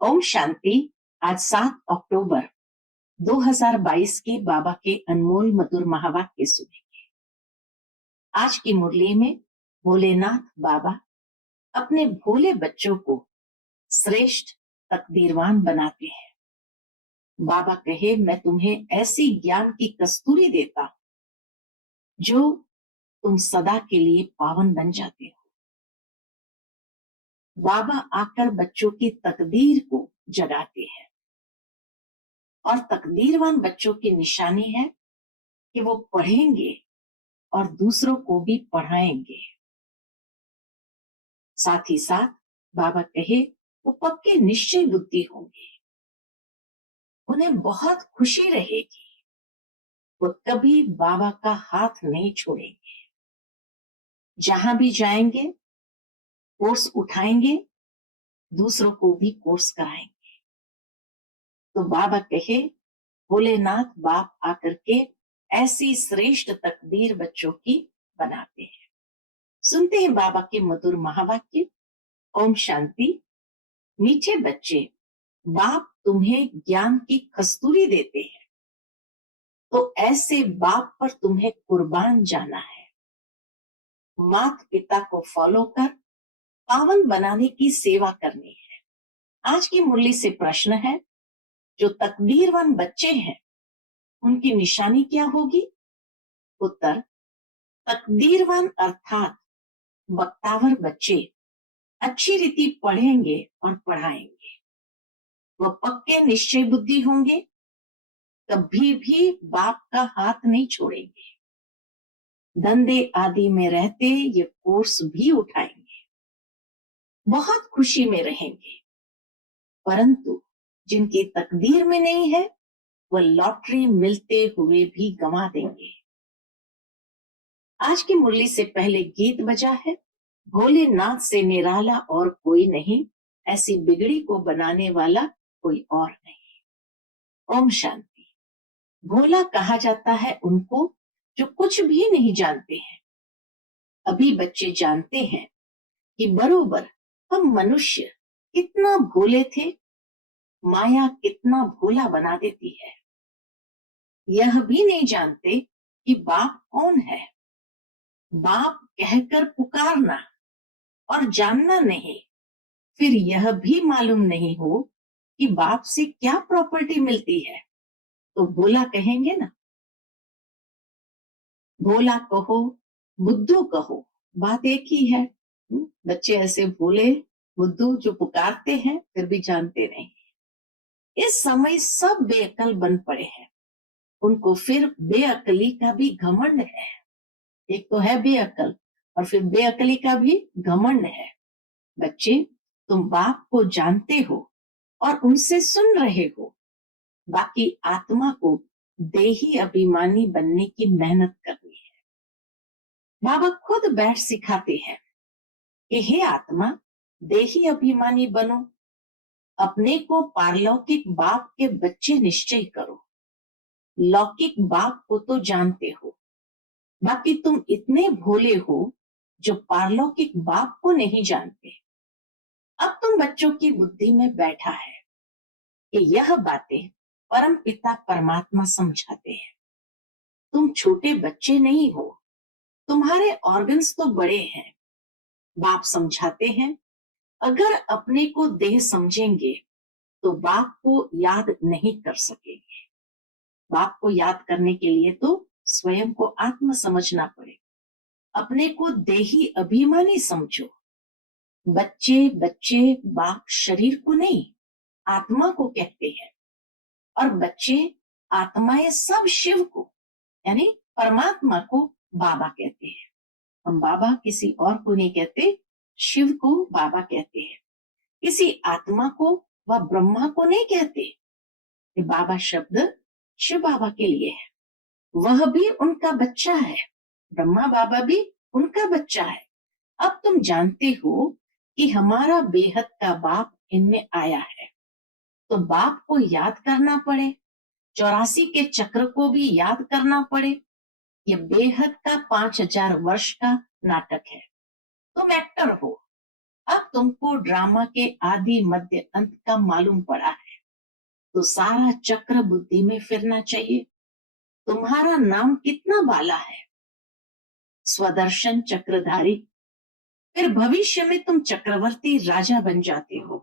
ओम शांति। आज 7 अक्टूबर 2022 के बाबा के अनमोल मधुर महावाक्य सुनेंगे। आज की मुरली में भोलेनाथ बाबा अपने भोले बच्चों को श्रेष्ठ तकदीरवान बनाते हैं। बाबा कहे, मैं तुम्हें ऐसी ज्ञान की कस्तूरी देता हूं जो तुम सदा के लिए पावन बन जाते हो। बाबा आकर बच्चों की तकदीर को जगाते हैं और तकदीरवान बच्चों की निशानी है कि वो पढ़ेंगे और दूसरों को भी पढ़ाएंगे। साथ ही साथ बाबा कहे, वो पक्के निश्चय बुद्धि होंगे, उन्हें बहुत खुशी रहेगी, वो कभी बाबा का हाथ नहीं छोड़ेंगे। जहां भी जाएंगे कोर्स उठाएंगे, दूसरों को भी कोर्स कराएंगे। तो बाबा कहे, भोलेनाथ बाप आकर के ऐसी श्रेष्ठ तकदीर बच्चों की बनाते हैं। सुनते हैं बाबा के मधुर महावाक्य। ओम शांति। मीठे बच्चे, बाप तुम्हें ज्ञान की कस्तूरी देते हैं, तो ऐसे बाप पर तुम्हें कुर्बान जाना है। माता पिता को फॉलो कर पावन बनाने की सेवा करनी है। आज की मुरली से प्रश्न है, जो तकदीरवान बच्चे हैं उनकी निशानी क्या होगी? उत्तर, तकदीरवान अर्थात बख्तावर बच्चे अच्छी रीति पढ़ेंगे और पढ़ाएंगे। वह पक्के निश्चय बुद्धि होंगे, कभी भी बाप का हाथ नहीं छोड़ेंगे। धंधे आदि में रहते ये कोर्स भी उठाएंगे, बहुत खुशी में रहेंगे। परंतु जिनकी तकदीर में नहीं है, वह लॉटरी मिलते हुए भी गंवा देंगे। आज की मुरली से पहले गीत बजा है, भोलेनाथ से निराला और कोई नहीं, ऐसी बिगड़ी को बनाने वाला कोई और नहीं। ओम शांति। भोला कहा जाता है उनको जो कुछ भी नहीं जानते हैं। अभी बच्चे जानते हैं कि बरोबर हम मनुष्य कितना भोले थे, माया कितना भोला बना देती है। यह भी नहीं जानते कि बाप कौन है। बाप कहकर पुकारना और जानना नहीं, फिर यह भी मालूम नहीं हो कि बाप से क्या प्रॉपर्टी मिलती है, तो भोला कहेंगे ना। भोला कहो, बुद्धू कहो, बात एक ही है। बच्चे ऐसे भोले बुद्धू जो पुकारते हैं फिर भी जानते नहीं। इस समय सब बेअकल बन पड़े हैं, उनको फिर बेअकली का भी घमंड है। एक तो है बेअकल और फिर बेअकली का भी घमंड है। बच्चे, तुम बाप को जानते हो और उनसे सुन रहे हो, बाकी आत्मा को देही अभिमानी बनने की मेहनत करनी है। बाबा खुद बैठ सिखाते हैं कि हे आत्मा, देही अभिमानी बनो, अपने को पारलौकिक बाप के बच्चे निश्चय करो। लौकिक बाप को तो जानते हो, बाकी तुम इतने भोले हो जो पारलौकिक बाप को नहीं जानते। अब तुम बच्चों की बुद्धि में बैठा है कि यह बातें परम पिता परमात्मा समझाते हैं। तुम छोटे बच्चे नहीं हो, तुम्हारे ऑर्गन्स तो बड़े हैं। बाप समझाते हैं, अगर अपने को देह समझेंगे तो बाप को याद नहीं कर सकेंगे। बाप को याद करने के लिए तो स्वयं को आत्म समझना पड़े। अपने को देही अभिमानी समझो। बच्चे बच्चे बाप शरीर को नहीं, आत्मा को कहते हैं, और बच्चे आत्माएं सब शिव को यानी परमात्मा को बाबा कहते हैं। हम बाबा किसी और को नहीं कहते, शिव को बाबा कहते हैं। किसी आत्मा को व ब्रह्मा को नहीं कहते। ये बाबा शब्द शिव बाबा के लिए है, वह भी उनका बच्चा है। ब्रह्मा बाबा भी उनका बच्चा है। अब तुम जानते हो कि हमारा बेहद का बाप इनमें आया है, तो बाप को याद करना पड़े, 84 के चक्र को भी याद करना पड़े। ये बेहद का 5000 वर्ष का नाटक है। तुम एक्टर हो, अब तुमको ड्रामा के आदि मध्य अंत का मालूम पड़ा है, तो सारा चक्र बुद्धि में फिरना चाहिए। तुम्हारा नाम कितना बाला है? स्वदर्शन चक्रधारी। फिर भविष्य में तुम चक्रवर्ती राजा बन जाते हो।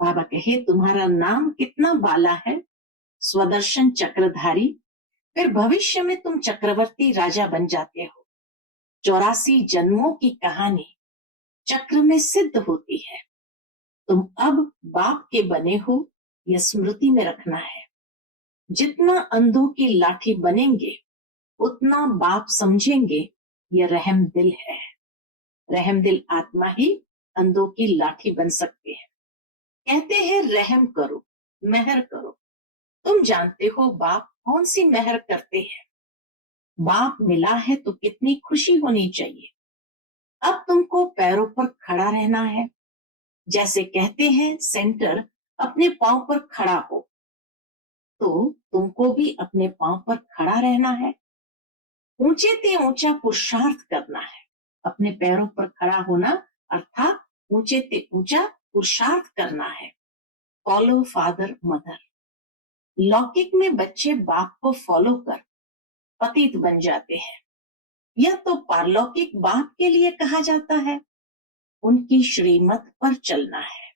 बाबा कहे तुम्हारा नाम कितना बाला है? स्वदर्शन चक्रधारी। फिर भविष्य में तुम चक्रवर्ती राजा बन जाते हो। 84 जन्मों की कहानी चक्र में सिद्ध होती है। तुम अब बाप के बने हो, यह स्मृति में रखना है। जितना अंधों की लाठी बनेंगे उतना बाप समझेंगे यह रहम दिल है। रहम दिल आत्मा ही अंधों की लाठी बन सकते हैं। कहते हैं रहम करो, मेहर करो। तुम जानते हो बाप कौन सी मेहर करते हैं। बाप मिला है तो कितनी खुशी होनी चाहिए। अब तुमको पैरों पर खड़ा रहना है। जैसे कहते हैं सेंटर अपने पांव पर खड़ा हो, तो तुमको भी अपने पांव पर खड़ा रहना है। ऊंचे ते ऊंचा पुरुषार्थ करना है। अपने पैरों पर खड़ा होना अर्थात ऊंचे ते ऊंचा पुरुषार्थ करना है। Follow father mother. लौकिक में बच्चे बाप को फॉलो कर पतित बन जाते हैं। यह तो पारलौकिक बाप के लिए कहा जाता है। उनकी श्रीमत पर चलना है।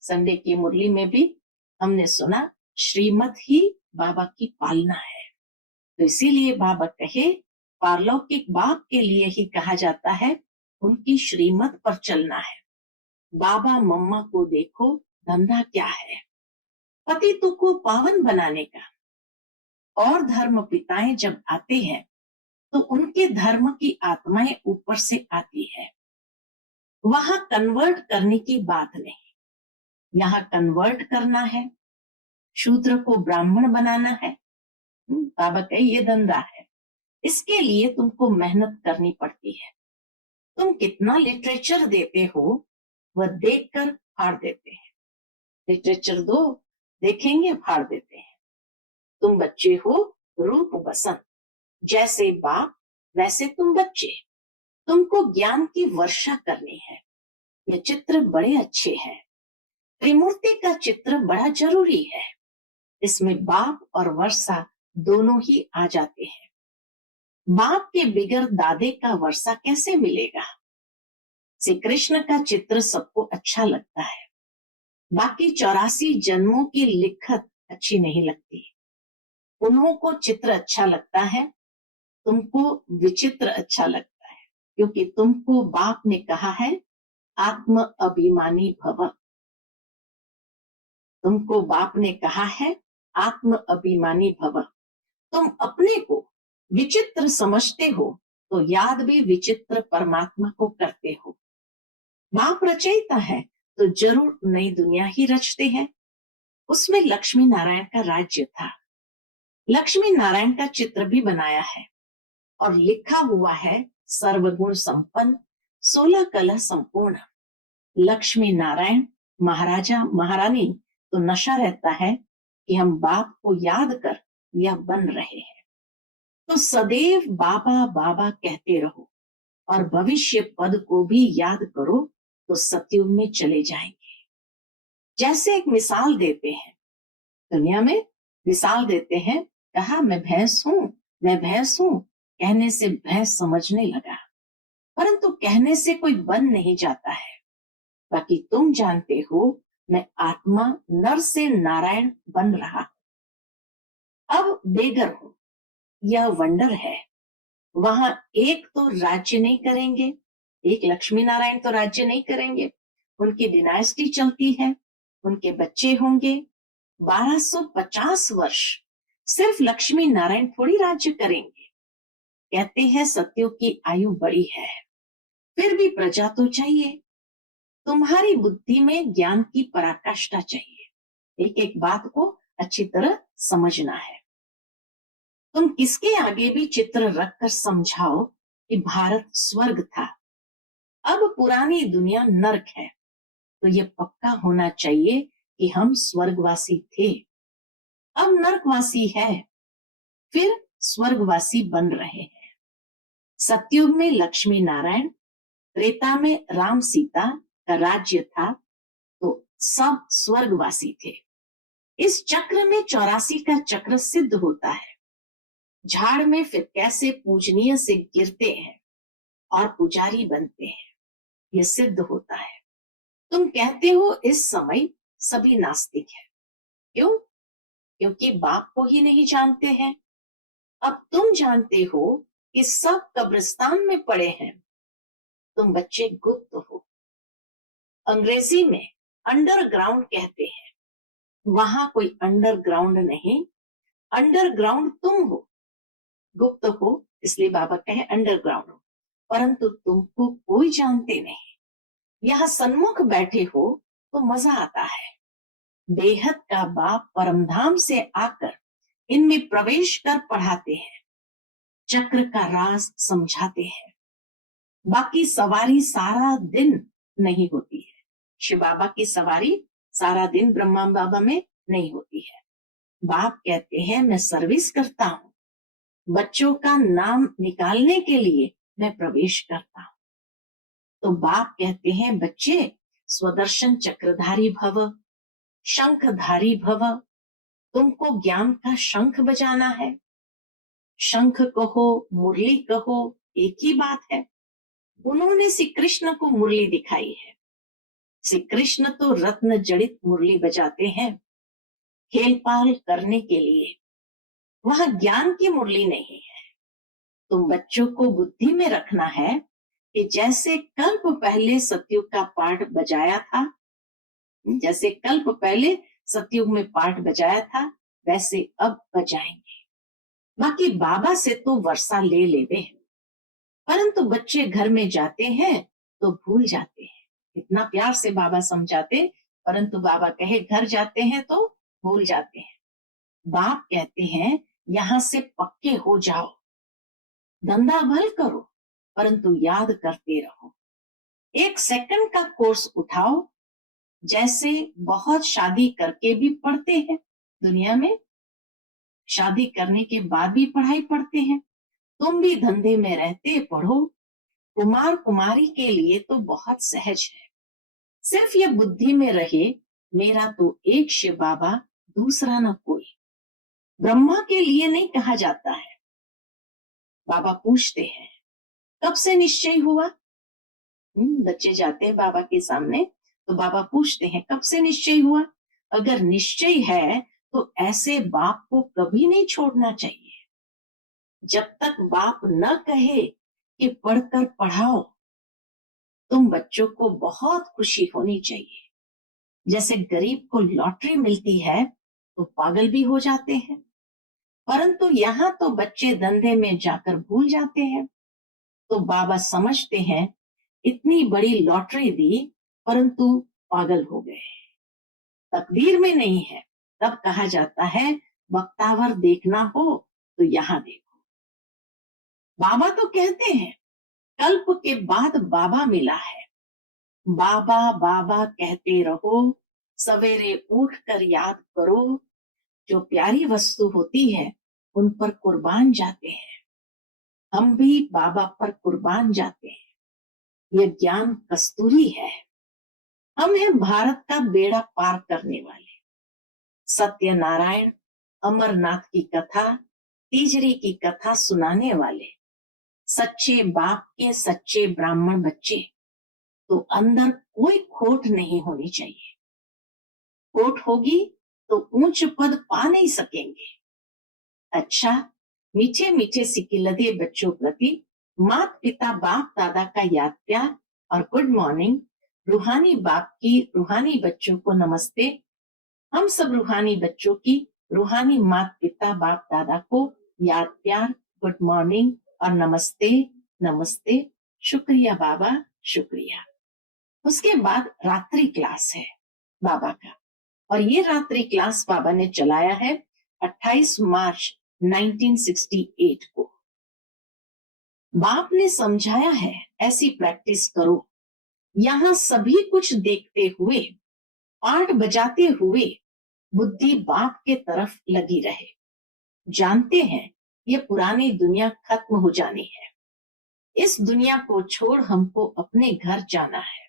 संडे की मुरली में भी हमने सुना श्रीमत ही बाबा की पालना है। तो इसीलिए बाबा कहे पारलौकिक बाप के लिए ही कहा जाता है उनकी श्रीमत पर चलना है। बाबा मम्मा को देखो धंधा क्या है, पतितों को पावन बनाने का। और धर्म पिताएं जब आते हैं तो उनके धर्म की आत्माएं ऊपर से आती है। वहां कन्वर्ट करने की बात नहीं, यहाँ कन्वर्ट करना है। शूद्र को ब्राह्मण बनाना है। बाबा कहे ये धंधा है। इसके लिए तुमको मेहनत करनी पड़ती है। तुम कितना लिटरेचर देते हो वह देखकर फाड़ देते हैं। लिटरेचर दो, देखेंगे फाड़ देते हैं। तुम बच्चे हो रूप बसंत, जैसे बाप वैसे तुम बच्चे। तुमको ज्ञान की वर्षा करनी है। ये चित्र बड़े अच्छे हैं। त्रिमूर्ति का चित्र बड़ा जरूरी है। इसमें बाप और वर्षा दोनों ही आ जाते हैं। बाप के बिगर दादे का वर्षा कैसे मिलेगा? श्री कृष्ण का चित्र सबको अच्छा लगता है, बाकी 84 जन्मों की लिखत अच्छी नहीं लगती। उन्हों को चित्र अच्छा लगता है, तुमको विचित्र अच्छा लगता है, क्योंकि तुमको बाप ने कहा है आत्म अभिमानी भव। तुमको बाप ने कहा है आत्म अभिमानी भव। तुम अपने को विचित्र समझते हो तो याद भी विचित्र परमात्मा को करते हो। बाप रचयिता है तो जरूर नई दुनिया ही रचते हैं। उसमें लक्ष्मी नारायण का राज्य था। लक्ष्मी नारायण का चित्र भी बनाया है और लिखा हुआ है सर्वगुण संपन्न 16 कला संपूर्ण। लक्ष्मी नारायण महाराजा महारानी तो नशा रहता है कि हम बाप को याद कर यह बन रहे हैं। तो सदैव बाबा बाबा कहते रहो और भविष्य पद को भी याद करो तो सतयुग में चले जाएंगे। जैसे एक मिसाल देते हैं, दुनिया में मिसाल देते हैं, कहा मैं भैंस हूं, मैं भैंस हूं। कहने से भैंस समझने लगा, परंतु कहने से कोई बन नहीं जाता है। बाकी तुम जानते हो मैं आत्मा नर से नारायण बन रहा हूं। अब बेगर हूं, यह वंडर है। वहां एक तो राज्य नहीं करेंगे, एक लक्ष्मी नारायण तो राज्य नहीं करेंगे। उनकी डिनाइस्टी चलती है, उनके बच्चे होंगे। 1250 वर्ष सिर्फ लक्ष्मी नारायण थोड़ी राज्य करेंगे। कहते हैं सत्यों की आयु बड़ी है, फिर भी प्रजा तो चाहिए। तुम्हारी बुद्धि में ज्ञान की पराकाष्ठा चाहिए। एक एक बात को अच्छी तरह समझना है। तुम किसके आगे भी चित्र रखकर समझाओ कि भारत स्वर्ग था, अब पुरानी दुनिया नरक है, तो यह पक्का होना चाहिए कि हम स्वर्गवासी थे, अब नरकवासी है, फिर स्वर्गवासी बन रहे हैं। सतयुग में लक्ष्मी नारायण, त्रेता में राम सीता का राज्य था तो सब स्वर्गवासी थे। इस चक्र में 84 का चक्र सिद्ध होता है। झाड़ में फिर कैसे पूजनीय से गिरते हैं और पुजारी बनते हैं, ये सिद्ध होता है। तुम कहते हो इस समय सभी नास्तिक हैं, क्यों? क्योंकि बाप को ही नहीं जानते हैं। अब तुम जानते हो कि सब कब्रिस्तान में पड़े हैं, तुम बच्चे गुप्त हो। अंग्रेजी में अंडरग्राउंड कहते हैं, वहां कोई अंडरग्राउंड नहीं, अंडरग्राउंड तुम हो। गुप्त हो इसलिए बाबा कहे अंडरग्राउंड हो, परंतु तुमको कोई जानते नहीं। यहाँ सन्मुख बैठे हो तो मजा आता है। बेहद का बाप परमधाम से आकर इनमें प्रवेश कर पढ़ाते हैं, चक्र का राज समझाते हैं। बाकी सवारी सारा दिन नहीं होती है। शिव बाबा की सवारी सारा दिन ब्रह्मा बाबा में नहीं होती है। बाप कहते हैं मैं सर्विस करता हूँ, बच्चों का नाम निकालने के लिए मैं प्रवेश करता हूँ। तो बाप कहते हैं बच्चे स्वदर्शन चक्रधारी भव, शंखधारी भव। तुमको ज्ञान का शंख बजाना है। शंख कहो मुरली कहो एक ही बात है। उन्होंने श्री कृष्ण को मुरली दिखाई है। श्री कृष्ण तो रत्न जड़ित मुरली बजाते हैं खेल पाल करने के लिए, वह ज्ञान की मुरली नहीं है। तुम बच्चों को बुद्धि में रखना है कि जैसे कल्प पहले सतयुग का पाठ बजाया था, जैसे कल्प पहले सतयुग में पाठ बजाया था, वैसे अब बजाएंगे। बाकी बाबा से तो वर्षा ले लेवे, परंतु बच्चे घर में जाते हैं तो भूल जाते हैं। इतना प्यार से बाबा समझाते, परंतु बाबा कहे घर जाते हैं तो भूल जाते हैं। बाप कहते हैं यहाँ से पक्के हो जाओ, धंधा भल करो परंतु याद करते रहो। 1 सेकंड का कोर्स उठाओ, जैसे बहुत शादी करके भी पढ़ते हैं। दुनिया में शादी करने के बाद भी पढ़ाई पढ़ते हैं। तुम भी धंधे में रहते पढ़ो। कुमार कुमारी के लिए तो बहुत सहज है। सिर्फ ये बुद्धि में रहे मेरा तो एक शिव बाबा, दूसरा ना कोई। ब्रह्मा के लिए नहीं कहा जाता है। बाबा पूछते हैं कब से निश्चय हुआ? बच्चे जाते हैं बाबा के सामने तो बाबा पूछते हैं कब से निश्चय हुआ? अगर निश्चय है तो ऐसे बाप को कभी नहीं छोड़ना चाहिए। जब तक बाप न कहे कि पढ़कर पढ़ाओ, तुम बच्चों को बहुत खुशी होनी चाहिए। जैसे गरीब को लॉटरी मिलती है तो पागल भी हो जाते हैं, परंतु यहाँ तो बच्चे धंधे में जाकर भूल जाते हैं। तो बाबा समझते हैं इतनी बड़ी लॉटरी दी परंतु पागल हो गए, तकदीर में नहीं है। तब कहा जाता है वक्तावर देखना हो तो यहाँ देखो। बाबा तो कहते हैं कल्प के बाद बाबा मिला है। बाबा बाबा कहते रहो, सवेरे उठकर याद करो। जो प्यारी वस्तु होती है उन पर कुर्बान जाते हैं। हम भी बाबा पर कुर्बान जाते हैं। यह ज्ञान कस्तूरी है। हम हैं भारत का बेड़ा पार करने वाले। सत्यनारायण, अमरनाथ की कथा, तीजरी की कथा सुनाने वाले सच्चे बाप के सच्चे ब्राह्मण बच्चे। तो अंदर कोई खोट नहीं होनी चाहिए। खोट होगी तो ऊंच पद पा नहीं सकेंगे। अच्छा, मीठे मीठे सिकिलदे बच्चों प्रति माता पिता बाप दादा का याद प्यार और गुड मॉर्निंग। रूहानी बाप की रूहानी बच्चों को नमस्ते। हम सब रूहानी बच्चों की रूहानी माता पिता बाप दादा को याद प्यार, गुड मॉर्निंग और नमस्ते नमस्ते। शुक्रिया बाबा, शुक्रिया। उसके बाद रात्रि क्लास है बाबा का, और ये रात्रि क्लास बाबा ने चलाया है 28 मार्च 1968 को। बाप ने समझाया है ऐसी प्रैक्टिस करो। यहाँ सभी कुछ देखते हुए, पाठ बजाते हुए बुद्धि बाप के तरफ लगी रहे। जानते हैं ये पुरानी दुनिया खत्म हो जानी है। इस दुनिया को छोड़ हमको अपने घर जाना है।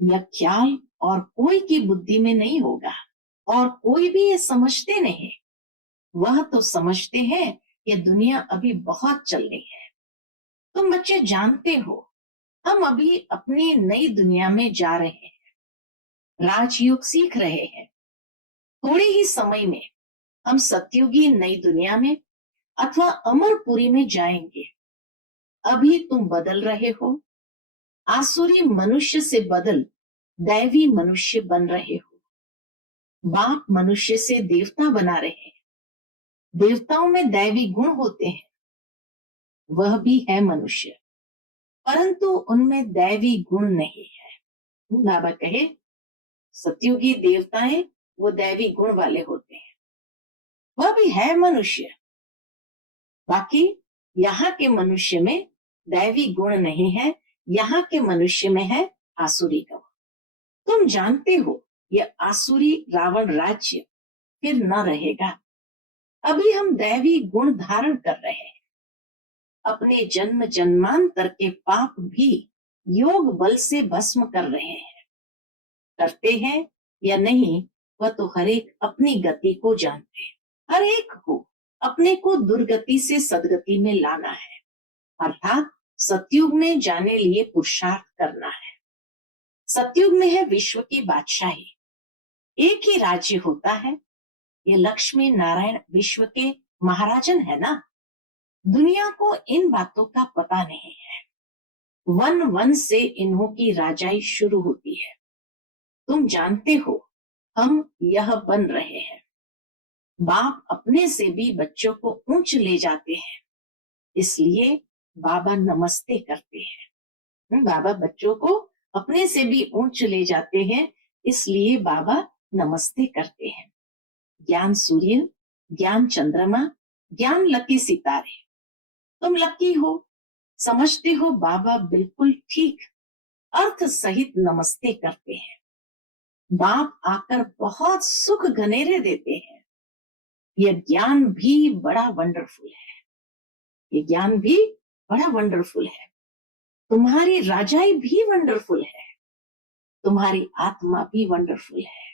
यह ख्याल और कोई की बुद्धि में नहीं होगा, और कोई भी ये समझते नहीं। वह तो समझते हैं ये दुनिया अभी बहुत चलनी है। तुम बच्चे जानते हो, हम अभी अपनी नई दुनिया में जा रहे हैं, राजयोग सीख रहे हैं। थोड़े ही समय में हम सतयुगी नई दुनिया में अथवा अमरपुरी में जाएंगे। अभी तुम बदल रहे हो, आसुरी मनुष्य से बदल दैवी मनुष्य बन रहे हो। बाप मनुष्य से देवता बना रहे हैं। देवताओं में दैवी गुण होते हैं, वह भी है मनुष्य, परंतु उनमें दैवी गुण नहीं है। बाबा कहे सतयुगी देवताएं वो दैवी गुण वाले होते हैं, वह भी है मनुष्य। बाकी यहाँ के मनुष्य में दैवी गुण नहीं है, यहाँ के मनुष्य में है आसुरी गुण। तुम जानते हो यह आसुरी रावण राज्य फिर न रहेगा। अभी हम दैवी गुण धारण कर रहे हैं। अपने जन्म जन्मांतर के पाप भी योग बल से भस्म कर रहे हैं। करते हैं या नहीं वह तो हर एक अपनी गति को जानते हैं। हर एक को अपने को दुर्गति से सदगति में लाना है, अर्थात सतयुग में जाने लिए पुरुषार्थ करना है। सतयुग में है विश्व की बादशाही, एक ही राज्य होता है। ये लक्ष्मी नारायण विश्व के महाराजन है ना। दुनिया को इन बातों का पता नहीं है। वन वन से इन्हों की राजाई शुरू होती है। तुम जानते हो हम यह बन रहे हैं। बाप अपने से भी बच्चों को ऊंच ले जाते हैं, इसलिए बाबा नमस्ते करते हैं। बाबा बच्चों को अपने से भी ऊंच ले जाते हैं, इसलिए बाबा नमस्ते करते हैं। ज्ञान सूर्य, ज्ञान चंद्रमा, ज्ञान लकी सितारे। तुम लकी हो, समझते हो बाबा बिल्कुल ठीक अर्थ सहित नमस्ते करते हैं। बाप आकर बहुत सुख घनेरे देते हैं। यह ज्ञान भी बड़ा वंडरफुल है। ये ज्ञान भी बड़ा वंडरफुल है। तुम्हारी राजाई भी वंडरफुल है, तुम्हारी आत्मा भी वंडरफुल है।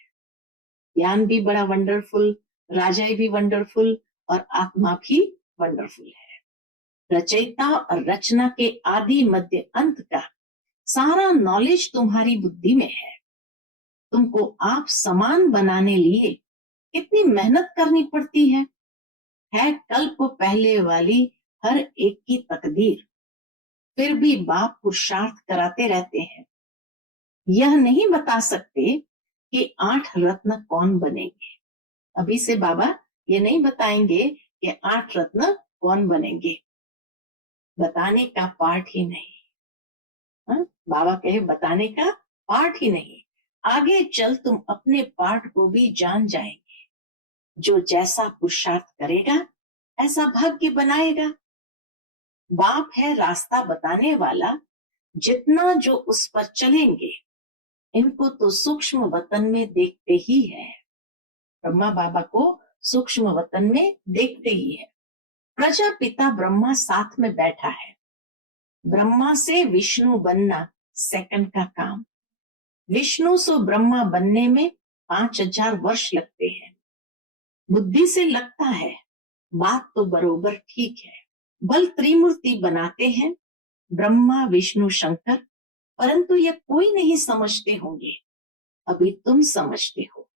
ज्ञान भी बड़ा वंडरफुल, राजाई भी वंडरफुल, और आत्मा भी वंडरफुल है। रचयिता और रचना के आदि मध्य अंत का सारा नॉलेज तुम्हारी बुद्धि में है। तुमको आप समान बनाने लिए कितनी मेहनत करनी पड़ती है कल्प पहले वाली हर एक की तकदीर। फिर भी बाप पुरुषार्थ कराते रहते हैं। यह नहीं बता सकते कि 8 रत्न कौन बनेंगे। अभी से बाबा ये नहीं बताएंगे कि 8 रत्न कौन बनेंगे, बताने का पार्ट ही नहीं। बाबा कहे बताने का पार्ट ही नहीं। आगे चल तुम अपने पार्ट को भी जान जाएंगे। जो जैसा पुरुषार्थ करेगा ऐसा भाग्य बनाएगा। बाप है रास्ता बताने वाला, जितना जो उस पर चलेंगे। इनको तो सूक्ष्म वतन में देखते ही है। ब्रह्मा बाबा को सूक्ष्म वतन में देखते ही है। प्रजापिता ब्रह्मा साथ में बैठा है। ब्रह्मा से विष्णु बनना सेकंड का काम। विष्णु से ब्रह्मा बनने में 5000 वर्ष लगते हैं। बुद्धि से लगता है बात तो बरोबर ठीक है। बल त्रिमूर्ति बनाते हैं, ब्रह्मा विष्णु शंकर, परंतु यह कोई नहीं समझते होंगे। अभी तुम समझते हो।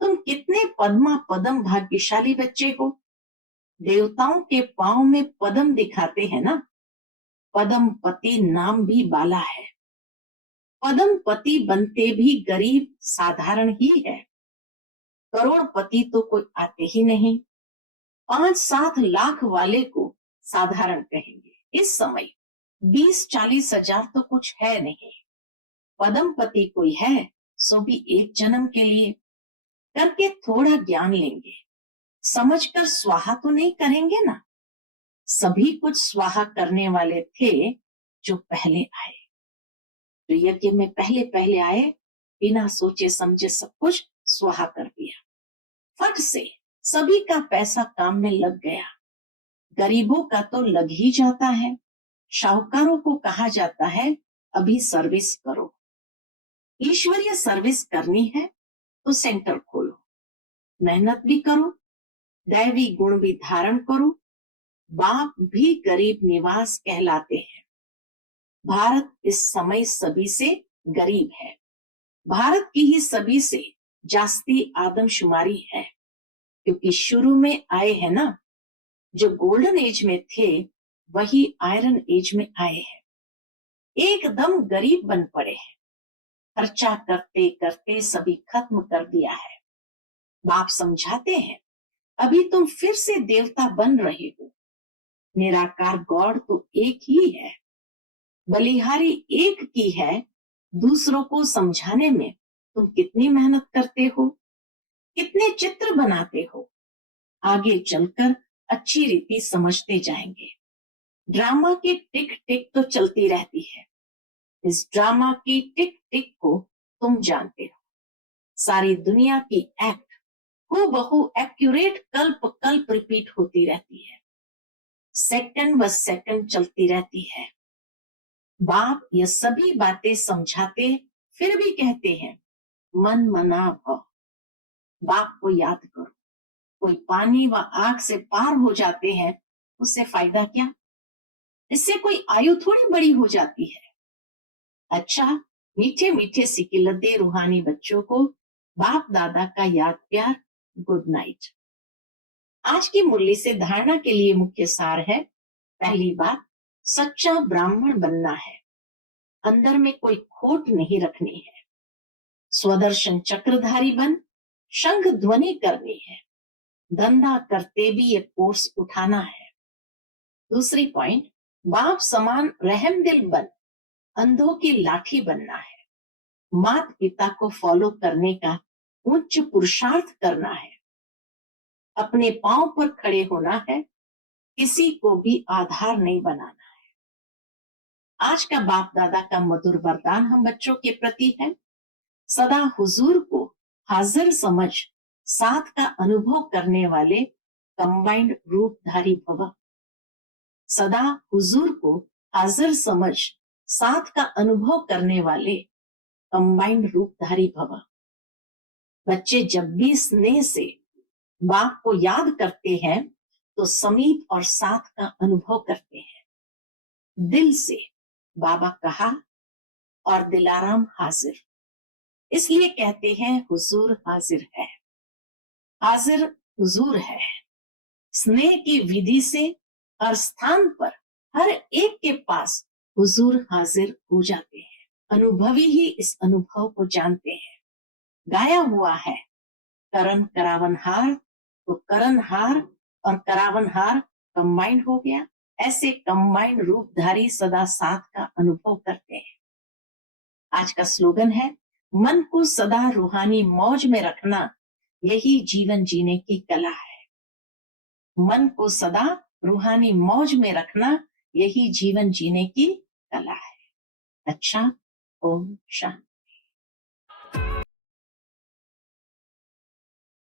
तुम कितने पद्मा पदम भाग्यशाली बच्चे हो। देवताओं के पांव में पदम दिखाते हैं ना। पदम पति नाम भी बाला है। पदम पति बनते भी गरीब साधारण ही है। करोड़पति तो कोई आते ही नहीं। 5-7 लाख वाले को साधारण कहेंगे। इस समय 20-40 हजार तो कुछ है नहीं। पदमपति कोई है सो भी एक जन्म के लिए करके थोड़ा ज्ञान लेंगे। समझकर स्वाहा तो नहीं करेंगे ना। सभी कुछ स्वाहा करने वाले थे जो पहले आए। तो यज्ञ में पहले पहले आए, बिना सोचे समझे सब कुछ स्वाहा कर दिया। फट से सभी का पैसा काम में लग गया। गरीबों का तो लग ही जाता है। शाहूकारों को कहा जाता है अभी सर्विस करो। ईश्वरीय सर्विस करनी है तो सेंटर खोलो, मेहनत भी करो, दैवी गुण भी धारण करो। बाप भी गरीब निवास कहलाते हैं। भारत इस समय सभी से गरीब है। भारत की ही सभी से जास्ती आदमशुमारी है, क्योंकि शुरू में आए हैं ना, जो गोल्डन एज में थे वही आयरन एज में आए हैं। एकदम गरीब बन पड़े हैं। खर्चा करते करते सभी खत्म कर दिया है। बाप समझाते हैं अभी तुम फिर से देवता बन रहे हो। निराकार गॉड तो एक ही है, बलिहारी एक की है। दूसरों को समझाने में तुम कितनी मेहनत करते हो, कितने चित्र बनाते हो। आगे चलकर अच्छी रीति समझते जाएंगे। ड्रामा की टिक टिक तो चलती रहती है। इस ड्रामा की टिक टिक को तुम जानते हो। सारी दुनिया की एक्ट हूबहू एक्यूरेट कल्प कल्प रिपीट होती रहती है। सेकंड व सेकंड चलती रहती है। बाप ये सभी बातें समझाते फिर भी कहते हैं मन मना भव। बाप को याद करो। कोई पानी व आग से पार हो जाते हैं, उससे फायदा क्या? इससे कोई आयु थोड़ी बड़ी हो जाती है। अच्छा, मीठे मीठे सिकिलते रूहानी बच्चों को बाप दादा का याद प्यार, गुड नाइट। आज की मुरली से धारणा के लिए मुख्य सार है। पहली बात, सच्चा ब्राह्मण बनना है। अंदर में कोई खोट नहीं रखनी है। स्वदर्शन चक्रधारी बन शंख ध्वनि करनी है। धंधा करते भी ये कोर्स उठाना है। दूसरी पॉइंट, बाप समान रहम दिल बन अंधों की लाठी बनना है। माता पिता को फॉलो करने का उच्च पुरुषार्थ करना है। अपने पांव पर खड़े होना है, किसी को भी आधार नहीं बनाना है। आज का बाप दादा का मधुर वरदान हम बच्चों के प्रति है, सदा हुजूर को हाजिर समझ साथ का अनुभव करने वाले कंबाइंड रूपधारी भव। सदा हुजूर को हाजिर समझ साथ का अनुभव करने वाले कंबाइंड रूपधारी भव। बच्चे जब भी स्नेह से बाप को याद करते हैं तो समीप और साथ का अनुभव करते हैं। दिल से बाबा कहा और दिलाराम हाजिर, इसलिए कहते हैं हुजूर हाजिर है। हाजिर हुजूर है। स्नेह की विधि से हर स्थान पर हर एक के पास हुजूर हाजिर हो जाते हैं। अनुभवी ही इस अनुभव को जानते हैं। गाया हुआ है करण करावनहार, तो करणहार और करावनहार कंबाइंड हो गया। ऐसे कंबाइंड रूपधारी सदा साथ का अनुभव करते हैं। आज का स्लोगन है, मन को सदा रूहानी मौज में रखना यही जीवन जीने की कला है। मन को सदा रूहानी मौज में रखना यही जीवन जीने की कला है। अच्छा, ओम शांति।